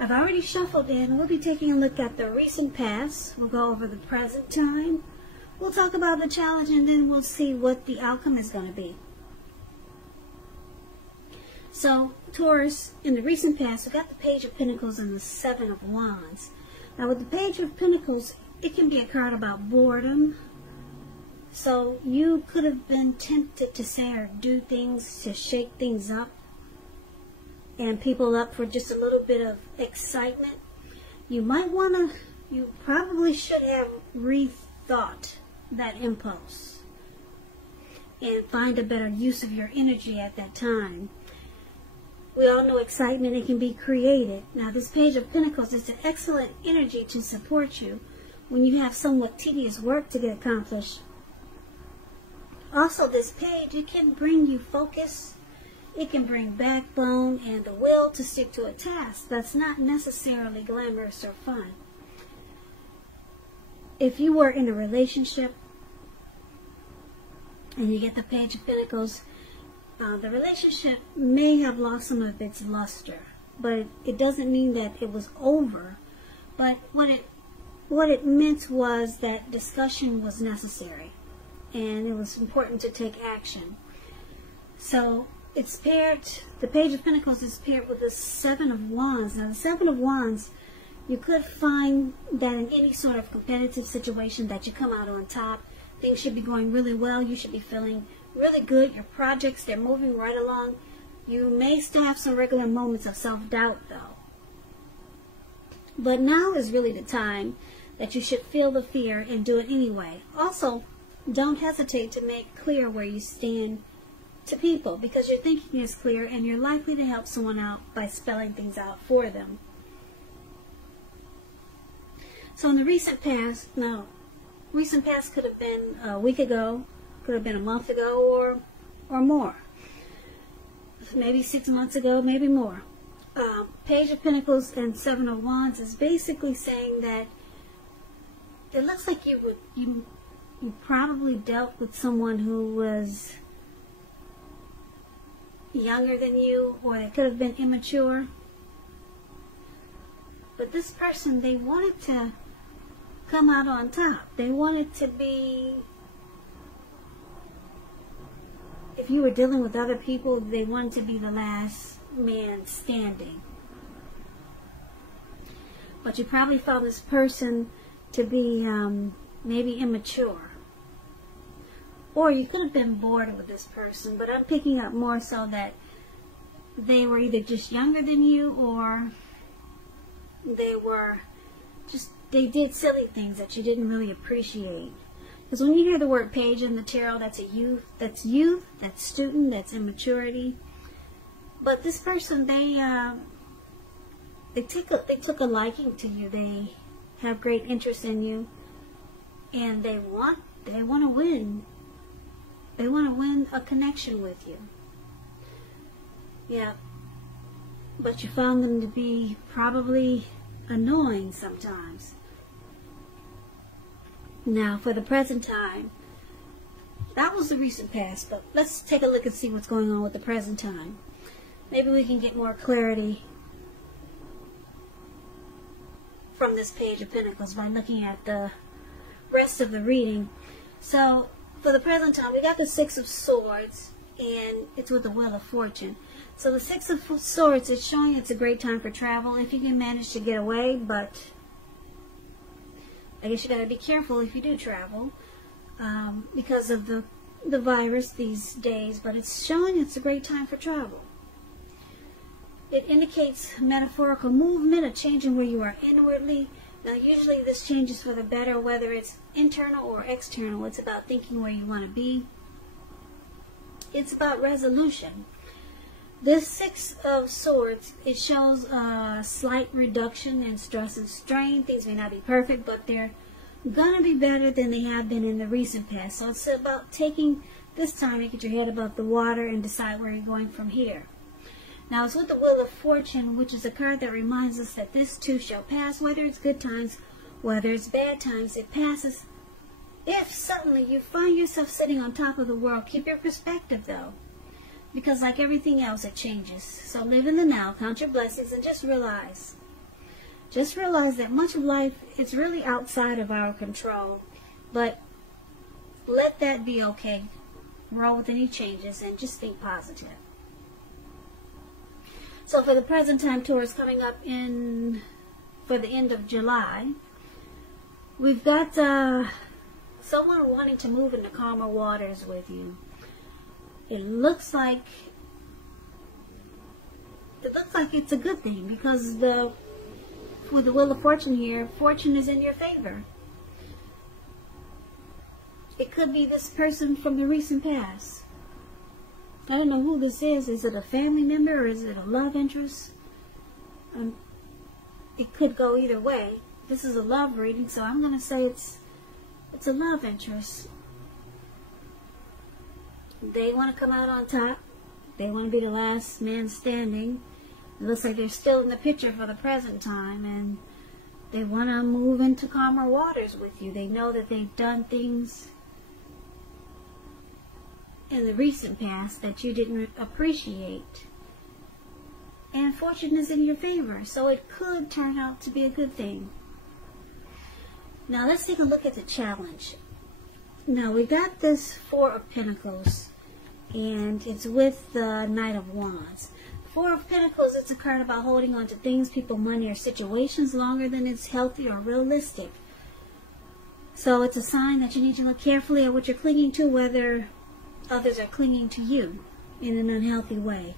I've already shuffled in. We'll be taking a look at the recent past. We'll go over the present time. We'll talk about the challenge, and then we'll see what the outcome is going to be. So, Taurus, in the recent past, we got the Page of Pentacles and the Seven of Wands. Now, with the Page of Pentacles, it can be a card about boredom. So, you could have been tempted to say or do things to shake things up and people up for just a little bit of excitement. You probably should have rethought that impulse and find a better use of your energy at that time. We all know excitement, it can be created. Now, this Page of Pentacles is an excellent energy to support you when you have somewhat tedious work to get accomplished. Also, this page, it can bring you focus. It can bring backbone and the will to stick to a task that's not necessarily glamorous or fun. If you were in a relationship and you get the Page of Pentacles, the relationship may have lost some of its luster, but it doesn't mean that it was over. But what it meant was that discussion was necessary, and it was important to take action. So it's paired, the Page of Pentacles is paired with the Seven of Wands. Now, the Seven of Wands, you could find that in any sort of competitive situation that you come out on top. Things should be going really well. You should be feeling really good. Your projects, they're moving right along. You may still have some regular moments of self-doubt, though. But now is really the time that you should feel the fear and do it anyway. Also, don't hesitate to make clear where you stand to people, because your thinking is clear and you're likely to help someone out by spelling things out for them. So in the recent past, recent past could have been a week ago, could have been a month ago, or more. Maybe 6 months ago, maybe more. Page of Pentacles and Seven of Wands is basically saying that it looks like you probably dealt with someone who was younger than you, or they could have been immature. But this person, they wanted to come out on top. They wanted to be, if you were dealing with other people, they wanted to be the last man standing. But you probably found this person to be maybe immature. Or you could have been bored with this person, but I'm picking up more so that they were either just younger than you, or they did silly things that you didn't really appreciate. Because when you hear the word page in the tarot, that's that's student, that's immaturity. But this person, they took a liking to you. They have great interest in you, and they want to win. They want to win a connection with you. Yeah. But you found them to be probably annoying sometimes. Now, for the present time, that was the recent past, but let's take a look and see what's going on with the present time. Maybe we can get more clarity from this Page of Pentacles by looking at the rest of the reading. So, for the present time, we got the Six of Swords, and it's with the Wheel of Fortune. So the Six of Swords is showing it's a great time for travel if you can manage to get away, but I guess you got to be careful if you do travel because of the virus these days, but it's showing it's a great time for travel. It indicates metaphorical movement, a change in where you are inwardly. Now, usually this changes for the better, whether it's internal or external. It's about thinking where you want to be. It's about resolution. This Six of Swords, it shows a slight reduction in stress and strain. Things may not be perfect, but they're going to be better than they have been in the recent past. So it's about taking this time to get your head above the water and decide where you're going from here. Now, it's with the Wheel of Fortune, which is a card that reminds us that this too shall pass. Whether it's good times, whether it's bad times, it passes. If suddenly you find yourself sitting on top of the world, keep your perspective, though. Because like everything else, it changes. So live in the now, count your blessings, and just realize Just realize that much of life is really outside of our control. But let that be okay. Roll with any changes and just think positive. So for the present time, Taurus, coming up for the end of July, we've got someone wanting to move into calmer waters with you. It looks like it's a good thing, because with the Wheel of Fortune here, fortune is in your favor. It could be this person from the recent past. I don't know who this is. Is it a family member or is it a love interest? It could go either way. This is a love reading, so I'm going to say it's a love interest. They want to come out on top. They want to be the last man standing. It looks like they're still in the picture for the present time, and they want to move into calmer waters with you. They know that they've done things in the recent past that you didn't appreciate. And fortune is in your favor, so it could turn out to be a good thing. Now let's take a look at the challenge. Now we got this Four of Pentacles, and it's with the Knight of Wands. Four of Pentacles, it's a card about holding on to things, people, money, or situations longer than it's healthy or realistic. So it's a sign that you need to look carefully at what you're clinging to, whether others are clinging to you in an unhealthy way.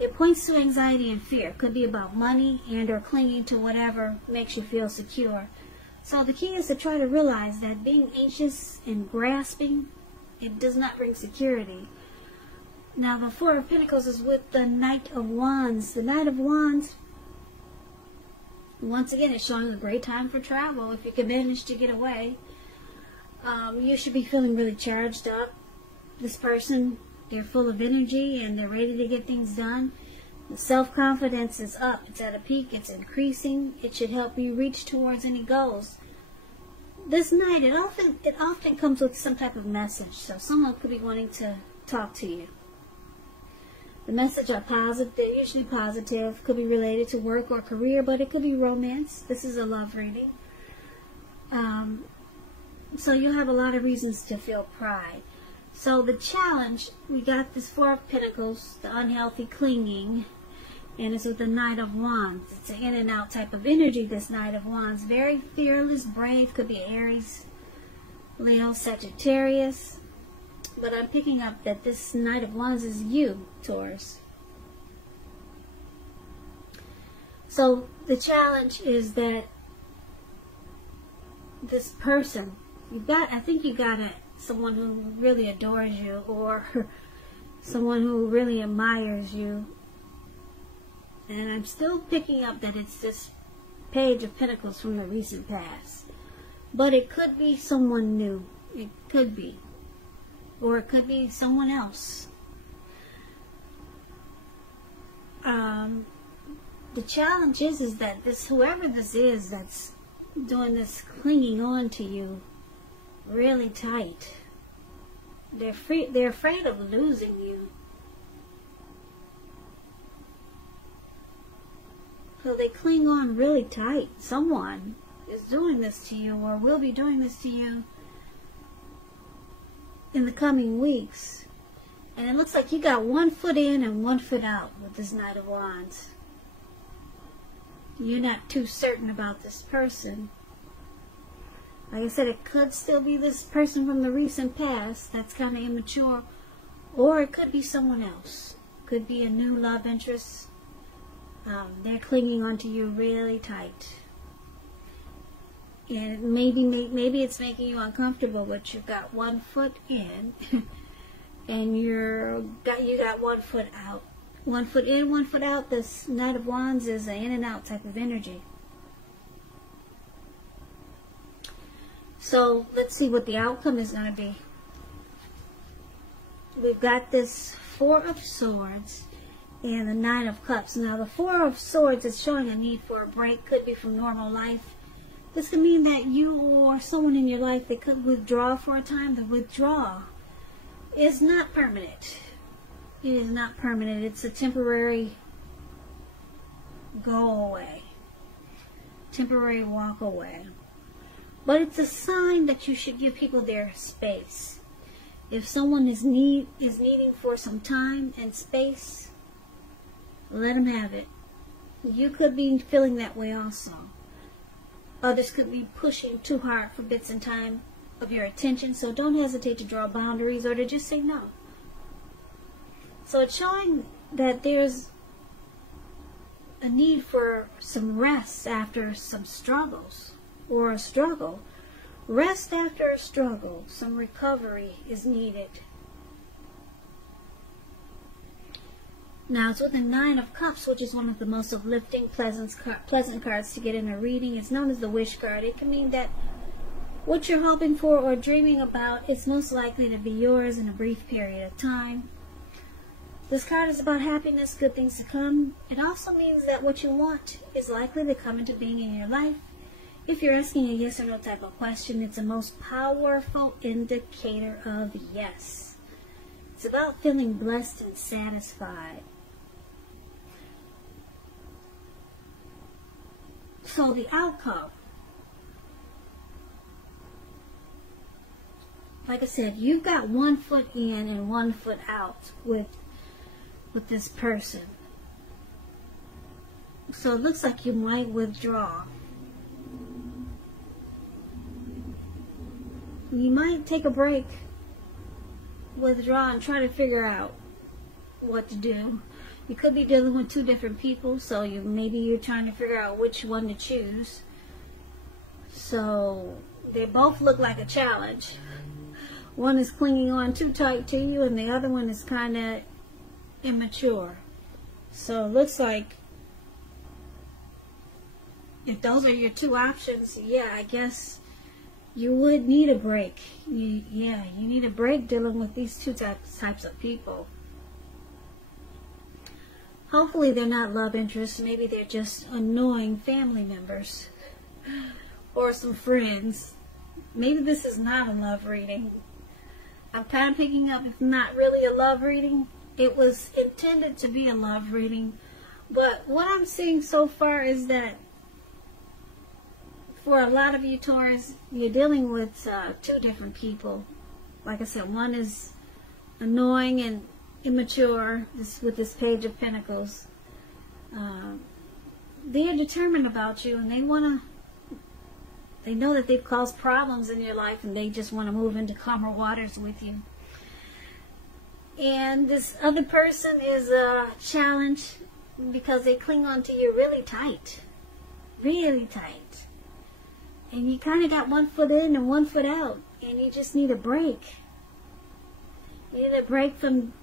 It points to anxiety and fear. It could be about money and or clinging to whatever makes you feel secure. So the key is to try to realize that being anxious and grasping, it does not bring security. Now the Four of Pentacles is with the Knight of Wands. The Knight of Wands, once again, is showing a great time for travel if you can manage to get away. You should be feeling really charged up. This person, they're full of energy and they're ready to get things done. The self-confidence is up. It's at a peak. It's increasing. It should help you reach towards any goals. This night, it often comes with some type of message. So someone could be wanting to talk to you. The message are positive. They're usually positive. Could be related to work or career, but it could be romance. This is a love reading. So you'll have a lot of reasons to feel pride. So the challenge, we got this Four of Pentacles, the unhealthy clinging, and it's with the Knight of Wands. It's an in and out type of energy, this Knight of Wands. Very fearless, brave, could be Aries, Leo, Sagittarius. But I'm picking up that this Knight of Wands is you, Taurus. So the challenge is that this person, I think you got someone who really adores you, or someone who really admires you. And I'm still picking up that it's this Page of Pentacles from the recent past. But it could be someone new. It could be. Or it could be someone else. The challenge is that whoever this is that's doing this clinging on to you really tight, they're afraid of losing you. So they cling on really tight. Someone is doing this to you, or will be doing this to you in the coming weeks. And it looks like you got 1 foot in and 1 foot out with this Knight of Wands. You're not too certain about this person. Like I said, it could still be this person from the recent past that's kind of immature, or it could be someone else. Could be a new love interest. They're clinging onto you really tight. And maybe it's making you uncomfortable, but you've got 1 foot in and you got 1 foot out. 1 foot in, 1 foot out. This Knight of Wands is an in and out type of energy. So let's see what the outcome is going to be. We've got this Four of Swords and the Nine of Cups. Now the Four of Swords is showing a need for a break. Could be from normal life. This could mean that you or someone in your life, they could withdraw for a time. The withdrawal is not permanent. It is not permanent. It's a temporary go away. temporary walk away. But it's a sign that you should give people their space. If someone is needing for some time and space, let them have it. You could be feeling that way also. Others could be pushing too hard for bits and time of your attention, so don't hesitate to draw boundaries or to just say no. So it's showing that there's a need for some rest after some struggles, or a struggle. Rest after a struggle, some recovery is needed. Now it's with the Nine of Cups, which is one of the most uplifting, pleasant cards to get in a reading. It's known as the wish card. It can mean that what you're hoping for or dreaming about is most likely to be yours in a brief period of time. This card is about happiness, good things to come. It also means that what you want is likely to come into being in your life. If you're asking a yes or no type of question, it's a most powerful indicator of yes. It's about feeling blessed and satisfied. So the outcome, like I said, you've got 1 foot in and 1 foot out with this person. So it looks like you might withdraw. You might take a break, withdraw, and try to figure out what to do. You could be dealing with 2 different people, so maybe you're trying to figure out which one to choose. So they both look like a challenge. One is clinging on too tight to you, and the other one is kind of immature. So it looks like if those are your 2 options, yeah, I guess you would need a break. You need a break dealing with these 2 types of people. Hopefully they're not love interests. Maybe they're just annoying family members or some friends. Maybe this is not a love reading. I'm kind of picking up it's not really a love reading. It was intended to be a love reading. But what I'm seeing so far is that for a lot of you Taurus, you're dealing with 2 different people. Like I said, one is annoying and immature, with this Page of Pentacles. They're determined about you, and they know that they've caused problems in your life, and they just want to move into calmer waters with you. And this other person is a challenge because they cling on to you really tight. Really tight. And you kind of got 1 foot in and 1 foot out, and you just need a break. You need a break from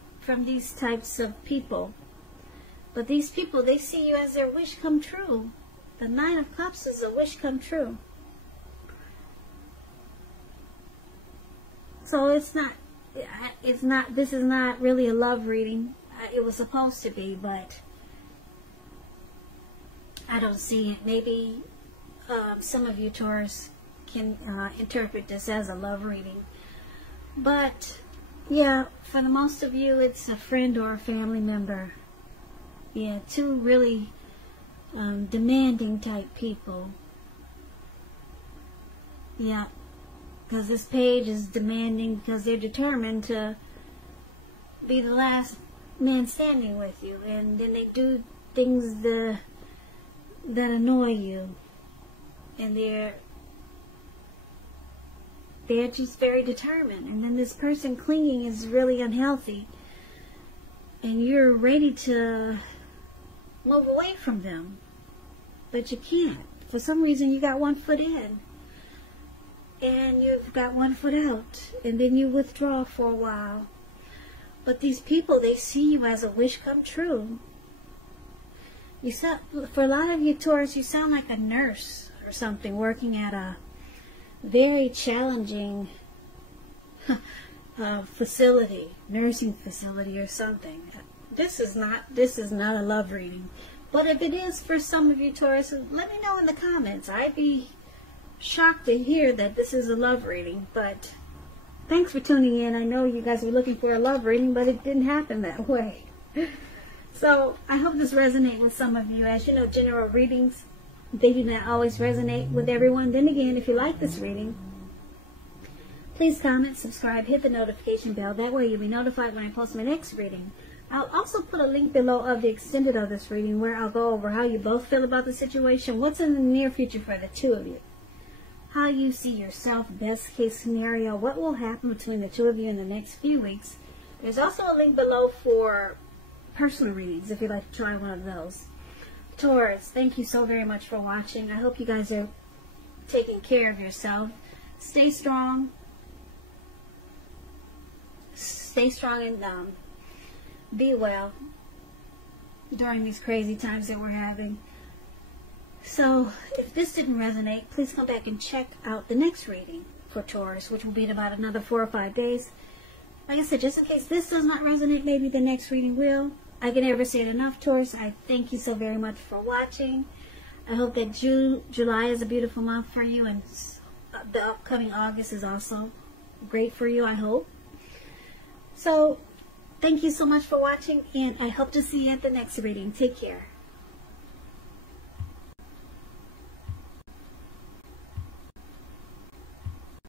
these types of people. But these people, they see you as their wish come true. The Nine of Cups is a wish come true. So this is not really a love reading. It was supposed to be, but I don't see it. Maybe some of you Taurus can interpret this as a love reading. But yeah, for the most of you, it's a friend or a family member. Yeah, 2 really demanding type people. Yeah, because this page is demanding because they're determined to be the last man standing with you. And then they do things that annoy you. And they're just very determined. And then this person clinging is really unhealthy. And you're ready to move away from them. But you can't. For some reason you got 1 foot in. And you've got 1 foot out. And then you withdraw for a while. But these people, they see you as a wish come true. For a lot of you Taurus, you sound like a nurse or something working at a very challenging facility, nursing facility or something. This is not a love reading. But if it is for some of you Taurus, let me know in the comments. I'd be shocked to hear that this is a love reading. But thanks for tuning in. I know you guys were looking for a love reading, but it didn't happen that way. So I hope this resonates with some of you. As you know, general readings They do not always resonate with everyone. Then again, if you like this reading, please comment, subscribe, hit the notification bell. That way you'll be notified when I post my next reading. I'll also put a link below of the extended of this reading where I'll go over how you both feel about the situation, what's in the near future for the two of you, how you see yourself, best case scenario, what will happen between the two of you in the next few weeks. There's also a link below for personal readings if you'd like to try one of those. Taurus, thank you so very much for watching. I hope you guys are taking care of yourself. Stay strong. Stay strong and be well during these crazy times that we're having. So, if this didn't resonate, please come back and check out the next reading for Taurus, which will be in about another 4 or 5 days. Like I said, just in case this does not resonate, maybe the next reading will. I can never say it enough, Taurus. I thank you so very much for watching. I hope that July is a beautiful month for you, and the upcoming August is also great for you, I hope. So, thank you so much for watching, and I hope to see you at the next reading. Take care.